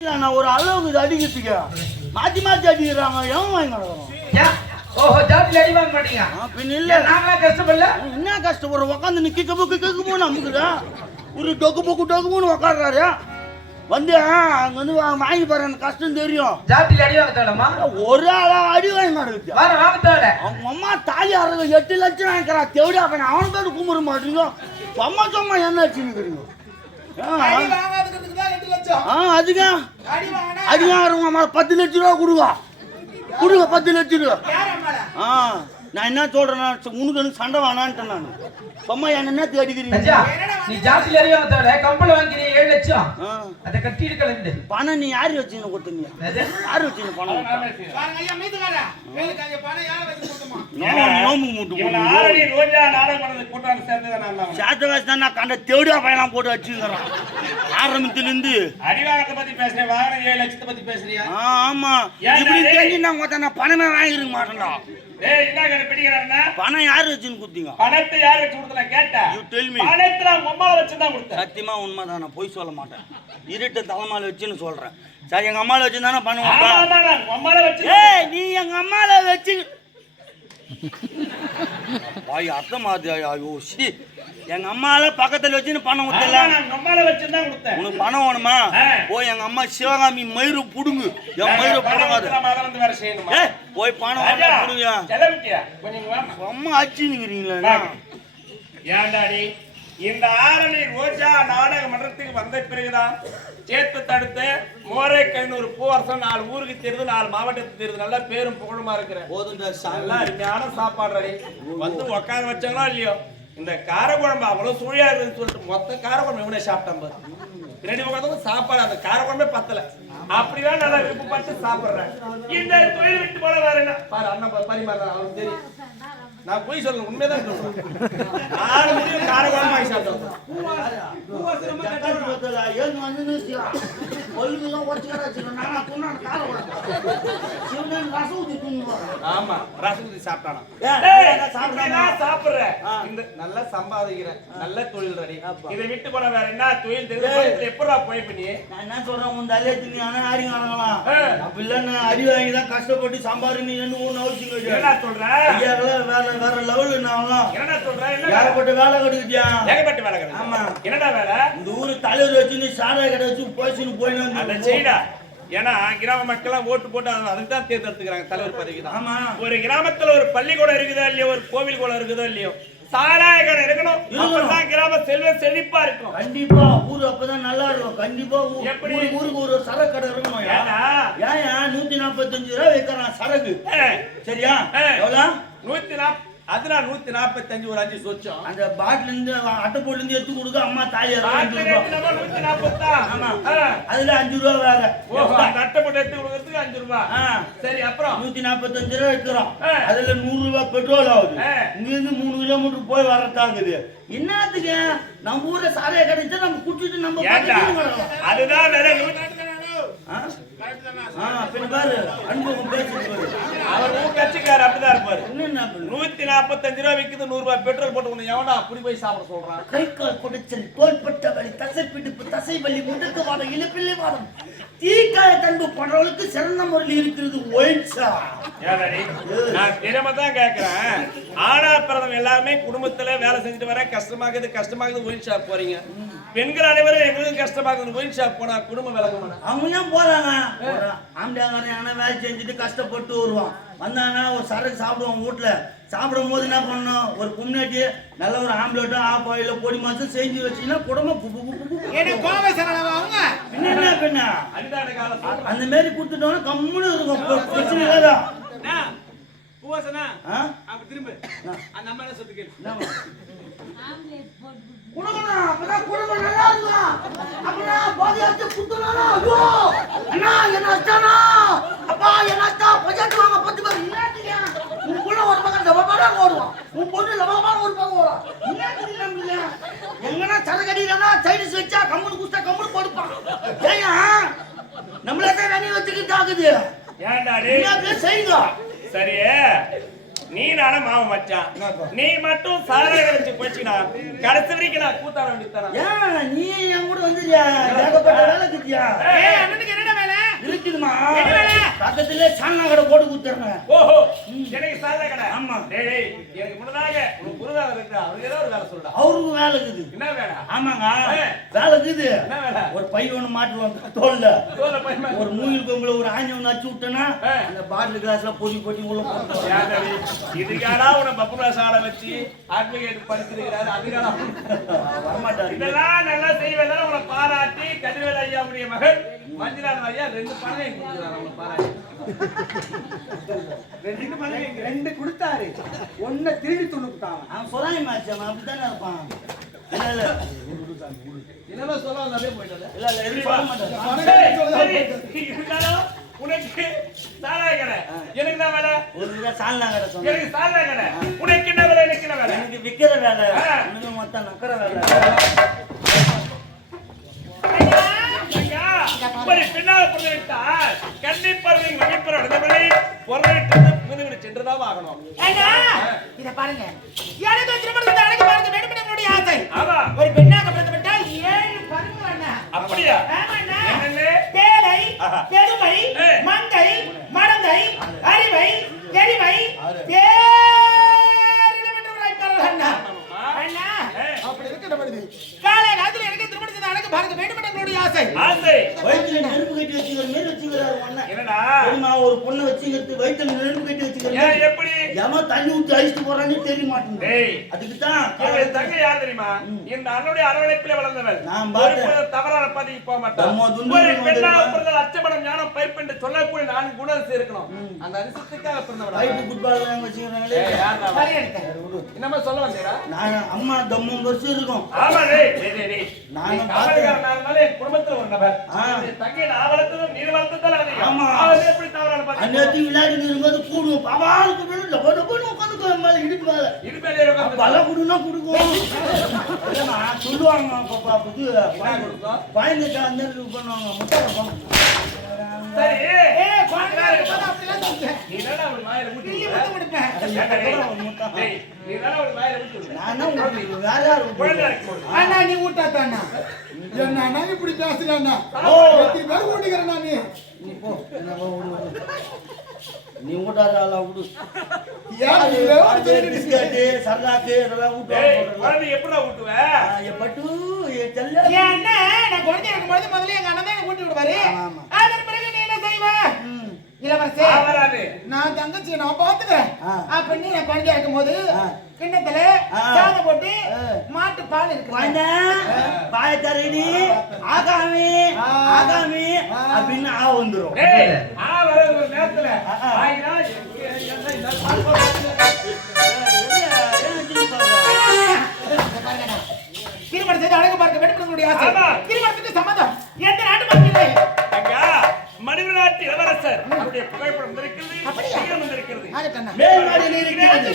இல்ல, நான் ஒரு அளவுக்கு இது அடிக்கிறதுக்கு. மாத்தி மாத்தி அடிக்கிறாங்க. எவன் வாங்கி ஏன்? ஓஹோ ஜாதியில அடி வாங்க மாட்டீங்க. பின் இல்ல. இல்ல நாங்களா கஷ்டப்படல? என்ன கஷ்டப்படுற உட்காந்து நீ கிக்க புக்கு கிக்கு போன்னு அமுக்குறேன் ஒரு டொக்கு புக்கு டொக்கு போன்னு உட்காடுறாரு வந்து ஆ, அங்க வந்து வாங்கி பாரு எனக்கு கஷ்டம் தெரியும். ஜாதியில அடி வாங்க தேடமா ஒரு ஆளா அடி வாங்கி வர வாங்க தேட அவங்க அம்மா தாலி அறுபது எட்டு லட்சம் வாங்கிக்கிறான் தேடி அப்ப அவன் பேர் கும்பிட மாட்டீங்க. சும்மா சும்மா என்ன வச்சுருக்கிறீங்க லட்சம். ஆ அதுக்கு. அம்மா பத்து லட்ச ரூபா கொடுங்க கொடுங்க பத்து லட்ச ரூபா. ஆ. நான் என்ன சொல்றேன்னா உனக்கு எனக்கு சண்டை வேணான்ட்டேன் நான். சும்மா என்ன அடிக்கிறீங்க அஜா நீ வாங்கினீ ஏழு லட்சம். ஆ. அதை பணம் நீ யாரு வச்சுன்னு கொடுத்தீங்க? யாரு வச்சுன்னு பணம் நோம்பு மூட்டு சேத்த வயசு நான் கண்ட தேடியா பையனா போட்டு வச்சுக்கிறான். ஆரம்பத்திலிருந்து. அடிவாகத்தை பத்தி பேசுறேன் ஏழு லட்சத்தை பத்தி பேசுறியா? ஆ ஆமா. இப்படி? தெரிஞ்சு நான் பணமே வாங்கிருக்க மாட்டேன்டா. பணம் யாரு வச்சுன்னு கொடுத்தீங்க? பணத்தை யார் வச்சு கொடுத்தல கேட்டா You tell me. பணத்தை நான் வச்சு தான் கொடுத்தேன். சத்தியமா உண்மைதான் நான் பொய் சொல்ல மாட்டேன். இருட்டு தலைமால வச்சுன்னு சொல்றேன். சரி எங்க அம்மால வச்சு தானே உம்மால வச்சு ஏய் நீ எங்க அம்மால வச்சு வாய் அர்த்தமாது ஐயோ ஷி எங்க அம்மால பக்கத்துல பணம் வச்சு தான் கொடுத்தேன். உனக்கு பணம் வேணுமா. போய் எங்க அம்மா சிவகாமி மயிறு புடுங்கு. என் மயிறு புடுங்காது. போய் பணம் புடுங்க அடிச்சுங்கிறீங்களா வாங்க. ஏன்டாடி இந்த ஆரணி ரோஜா நாடக மன்றத்துக்கு வந்த பிறகுதான் சேர்த்து தடுத்து மோரே கண்ணூர் பூ வருஷம் நாலு ஊருக்கு தெரியுது நாலு மாவட்டத்துக்கு தெரியுது நல்லா பேரும் புகழுமா இருக்கிறேன் நல்லா அருமையான சாப்பாடு வந்து உட்கார வச்சாங்களோ இல்லையோ? இந்த காரக்குழம்பு அவ்வளவு சுழியா இருக்குன்னு சொல்லிட்டு மொத்த காரக்குழம்பு இவனே சாப்பிட்டான் பாரு. பின்னாடி உட்காந்து சாப்பாடு அந்த காரக்குழம்பே பத்தல. அப்படிதான் நல்லா விருப்பப்பட்டு சாப்பிடுறேன். இந்த தொழில் விட்டு போல வேற என்ன? பாரு அண்ணன் பாரு, பரிமாறுறான் அவனுக்கு தெரியும். நான் போய் சொல்லணும் உண்மைதான் சொல்றேன். நாலு முடியும் காரக்குழம்பு வாங்கி சாப்பிட்டோம். ஆமா ரசம் ஊத்தி சாப்பிட்டானா? ஆ. இந்த நல்லா சம்பாதிக்கிறேன் நல்ல தொழில் ரெடி. இதை விட்டு போன வேற என்ன தொழில். உலகத்துல எப்படிடா போய் பண்ணி நான் என்ன சொல்றேன்? உன் தலையை தின்னி ஆனா ஆடி காணலாம் ஆ. அப்ப இல்ல நான் அடி வாங்கி தான் கஷ்டப்பட்டு சம்பாதிக்கணும்னு ஒண்ணு அவசியம் கிடையாது சொல்ற? ஐயாக்கெல்லாம் வேற வேற லெவலு நான் என்னடா சொல்ற? என்ன ஏகப்பட்ட வேலை கிடைக்குதியா ஏகப்பட்ட வேலை கிடக்கு. ஆமா. என்னடா வேலை? இந்த ஊரு தலைவர் வச்சு நீ கடை வச்சு போயிச்சுன்னு போயின்னு அதை செய்டா. ஏன்னா கிராம மக்கள் எல்லாம் ஓட்டு போட்டு அது- அதுக்கு தான் தேர்ந்தெடுத்துக்கிறாங்க தலைவர் தான் ஆமா. ஒரு கிராமத்துல ஒரு பள்ளிக்கூடம் இருக்குதோ இல்லையோ ஒரு கோவில் குளம் இருக்குதோ இல்லையோ சாராய கடை இருக்கணும். அப்பதான் கிராம செல்வ செழிப்பா இருக்கும். கண்டிப்பா ஊரு அப்பதான் நல்லா இருக்கும். கண்டிப்பா எப்படி? ஊரு- ஊருக்கு ஒரு சரக்கு கடை இருக்கணும் ஏன் நூத்தி நாற்பத்தஞ்சு ரூபா வைக்கிறான் சரக்கு. சரியா. எவ்வளோ நூத்தி நாப் அதுனா நூத்தி நாற்பத்தஞ்சு ஒரு அஞ்சு சொச்சம் அந்த பாட்டில இருந்து அட்டைப்போட்ல இருந்து எடுத்து கொடுக்க அம்மா நம்ம நூத்தி நாற்பதுதான். ஆமா. அதுல அஞ்சு ரூபா வேற அட்டை போட்டு எடுத்து கொடுக்கறதுக்கு அஞ்சு ரூபாய். ஆ. சரி, அப்புறம்? நூத்தி நாற்பத்தஞ்சு ரூபா வைக்கிறோம் ஆ. அதுல நூறு ரூபாய் பெட்ரோல் ஆகுது. இங்க இருந்து மூணு கிலோமீட்டர் போய் வரத்தாகுது என்னத்துக்கு நம்ம ஊர்ல சாரைய கிடைச்சா நம்ம குடிச்சிட்டு நம்ம. அதுதான் நூத்தி- நாற்பத்தஞ்சு ரூபாய் விக்குது, நூறு ரூபாய் பெட்ரோல் போட்டு உன்னை எவன்டா அப்படி போய் சாப்பிட சொல்றான்? கை கால் குடைச்சல் தோள்பட்ட வலி தசை பிடிப்பு தசை வலி முடுக்கு வாதம் இழுப்பிள்ளை வாதம். தீக்காய தன்பு போன்றவளுக்கு சிறந்த முறையில் இருக்கிறது ஒயிட்ஸா? நான் திறமை தான் கேட்கிறேன். ஆணா பிறந்தவங்க எல்லாருமே குடும்பத்துல வேலை செஞ்சுட்டு வர கஷ்டமாகுது கஷ்டமாகுது ஒயின் ஷாப் போறீங்க. பெண்கள் அனைவரும் எங்களுக்கும் கஷ்டமாகுது ஒயின் ஷாப் போனா குடும்பம் விளங்குமா அவங்க ஏன் போறாங்க ஆம்பளையாங்காரன் எங்கன்னா வேலை செஞ்சுட்டு கஷ்டப்பட்டு வருவான். வந்தாங்கன்னா ஒரு சரக்கு சாப்பிடுவான் வீட்டுல சாப்பிடும் போது என்ன பண்ணணும்? ஒரு புண்ணாட்டி நல்ல ஒரு ஆம்லெட்டோ ஆஃப் ஆயிலோ பொடி மாசம் செஞ்சு வச்சீங்கன்னா குடும்பம் என்ன சொல்றேன். அந்த மாதிரி கொடுத்துட்டோம்னா கம்முன்னு இருக்கும். பிர- பிரச்சனை இல்லதா பூவாசனா? ஆ? அப்ப திரும்ப. அந்த அம்மா என்ன சொல்லுது குடும்பம் அப்பதான் குடும்பம் நல்லா இருக்கும் அப்பதான் போதையாச்சு குத்துனானா? ஐயோ! அண்ணா என்ன அஷ்டானா அப்பா என்ன அஷ்டா பஞ்சாயத்து வாங்க பத்து பேர். இல்லாட்டியா உன் புள்ள ஒரு பக்கம் லபலபாடா ஓடுவான். உன் பொண்ணு லபலபாட ஒரு பக்கம் ஓடும் இல்லாட்டி நம்பல எங்கன்னா சரக்கடினா சைனீஸ் வச்சா கம்முனு குஸ்தா கம்முனு கொடுப்பான் ஏயா நம்மளே தான் வெண்ணி வச்சுக்கிட்டு ஆகுது. என்ன செய்யுங்க. சரி நீ நானும் மாமன் மச்சான். நீ மட்டும் சாதனை வச்சு போச்சுனா கடைசி வரைக்கும் நான் கூத்தாட வேண்டியதானா ஏன் நீ என் கூட வந்துறியா ஏகப்பட்ட வேலை என்னடா வேலை? இருக்குதுமா? பக்கத்துல சால்னா கடை போட்டு கொடுத்துறேன் ஓஹோ எனக்கு சாதனை கடை? ஆமா. டேய் எனக்கு முன்னதாக உனக்கு குருநாதர் இருக்கா அவருக்கு ஏதாவது ஒரு வேலை சொல்றா அவருக்கு வேலை இருக்குது. என்ன வேலை? ஆமாங்க. வேலை இருக்குது. என்ன வேலை? ஒரு பை ஒண்ணு மாட்டுவாங்க தோல்ல. தோலை பயமா ஒரு மூங்கில் கொம்புல ஒரு ஆஞ்சி ஒண்ணு அடிச்சு விட்டேன்னா ஏ. அந்த பாட்டில் கிளாஸ்ல பொடி பொடி உள்ள யாதவி, இதுக்காடா உன பப்புராஸ் ஆட வச்சு அட்வொகேட் படிச்சிருக்கிறாரு அதுக்காடா வரமாட்டாரு. இதெல்லாம் நல்லா செய்வதால உன பாராட்டி கதிர்வேல் ஐயாவுடைய மகன் மஞ்சுநாதன் ஐயா ரெண்டு பணம் கொடுக்குறாரு பாராட்டி. ரெண்டு மணி ரெண்டு கொடுத்தாரு. ஒன்ன திருடி துணுக்குத்தான் அவன் சொல்லாய் மாச்சு அவன் அப்படித்தானே இருப்பான்? இல்ல இல்ல. என்னமா சொல்ல வந்தாலே போயிட்டது இல்ல இல்ல எதுவும் சொல்ல மாட்டான்? உனக்கு சாராய கடை. எனக்கு என்ன வேலை? ஒரு வித சால்னா கடை சொன்னேன். எனக்கு சாராய கடை. உனக்கு என்ன வேலை? எனக்கு என்ன வேலை? எனக்கு விக்கிற வேலை. ஆ. உனக்கு மொத்தம் நக்கிற வேலை. பெண்ணால் பிறந்துவிட்டால் கன்னிப்பறவை மகிழ்ப்பர் அடைந்தவரை பொருளிட்டு புகுந்துவிடு சென்றுதான் ஆகணும். இத பாருங்க. எனக்கு திருமணத்தை பாருங்க வேண்டும் என்னுடைய ஆசை. ஆமா. ஒரு பெண்ணாக பிறந்து விட்டால் ஏழு பருவம் அண்ணா அப்படியா? ஆஹா. பெருமை. மங்கை மடந்தை அறிவை உரைப்பார்கள் அண்ணா. அப்படி இருக்கிற காலை காலத்தில் எனக்கு திருமணத்தை அழைக்க பாருங்க வேண்டும் ஆசை. ஆசை. வயிற்றுல நெருப்பு கட்டி வச்சுக்கிற மாதிரி வச்சுக்கிறாரு என்னடா? தெரியுமா? ஒரு பொண்ணை வச்சுக்கிறது வயிற்றுல நெருப்பு கட்டி வச்சுக்கிற ஏன் மாதிரி. எப்படி? எம தண்ணி ஊத்தி அழிச்சிட்டு போறான்னு தெரிய மாட்டேங்குது. டேய் அதுக்கு தான் இவன் தங்கை யார் தெரியுமா? இந்த அண்ணனுடைய அரவணைப்பிலே வளர்ந்தவள் நான். பொழுது தவறான பதிக்கு போக மாட்டான். ஒரு பெண்ணாக? பிறந்த அச்சமனம் ஞானம் பைப் என்று சொல்லக்கூடிய நான்கு குணம் இருக்கணும் அந்த அரிசத்துக்காக பிறந்தவடா வயிற்று ஃபுட்பால் வச்சுக்கிறாங்களே. என்னம்மா சொல்ல வந்தீரா? நான் அம்மா தம்மம் வருஷம் இருக்கும். ஆமா டேய் குடும்பத்துல ஒரு நபர் ஆ. என் தங்கையை நான் வளர்த்ததும் நீ வளர்த்ததால அதிகம். ஆமா. அவன் எப்படி தவறான பதிக்கு அந்நேரத்து விளையாடி இருக்கும்போது கூடுவோம் பாவாளுக்கு மேல லப லபன்னு உட்காந்துக்கோ மேல இடுப்பு மேல இது மேலே உட்கார்ந்து பல குடுனா குடுக்கும் சொல்லுவாங்க பாப்பா புது கொடுக்கும்? பயந்துட்டு அந்த இது பண்ணுவாங்க முட்டை வைப்பாங்க. சரி சொல்றேன் நீ தானே டேய்? ஒரு முட்டை. நீ தானே அவள் வாயில ஊட்டி விடுவ? நான் என்ன உங்களுக்கு வேற நீ ஊட்டாத்தாண்ணா என்ன இப்படி பேசுறேன்னா ஓ. எத்தனை பேர் ஊட்டிக்கிறேன் நான் நீ? என்ன ஊட்டாரு விடு சரலாக்கு இதெல்லாம் குழந்தை எப்படிடா ஊட்டுவ? பட்டு என் செல்ல. என் அண்ணன் நான் குழந்தை இருக்கும்போது முதல்ல எங்க அண்ணன் தான் எனக்கு ஊட்டி விடுவாரு ஆமா. அதன் பிறகு நீ என்ன செய்வ. இளவரசி. நான் தங்கச்சி நான் பாத்துக்கிறேன் ஆ. அப்ப நீ நான் குழந்தையா இருக்கும்போது ஆ. கிண்ணத்துல. சாதம் போட்டு. மாட்டு பால் இருக்கு குழந்தை பாயத்தரடி ஆகாமி. ஆகாமி. அப்படின்னு ஆ வந்துரும் டேய், ஆ, ஒரு நேரத்துல. செய்து அழகு பார்க்க வேண்டும் ஆசை ஆமா. திருமணத்துக்கு சம்மதம் இளவரசர் அவருடைய புகைப்படம் வந்திருக்கிறது மேல் மாடியில் இருக்கிறது.